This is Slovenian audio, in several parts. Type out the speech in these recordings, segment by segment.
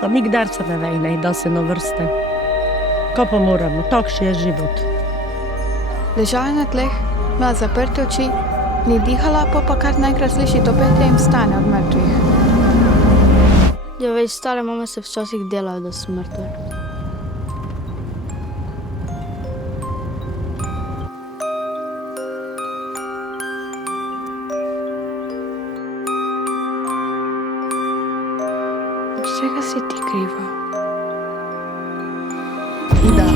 Pa nikdar se ne ve, da se na vrste. Ko pa moramo, takšen je život. Ležala na tleh, imela zaprte oči, ni dihala, pa kar naenkrat sliši to petje in vstane od mrtvih. Ja, veš, stare mame se včasih delajo, da so mrtve. Od čega si ti kriva? Da.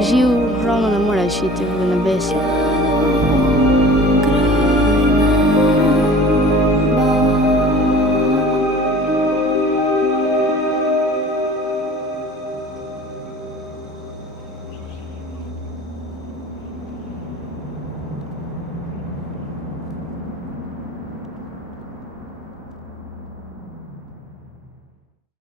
Živ ravno ne more iti v nebesa.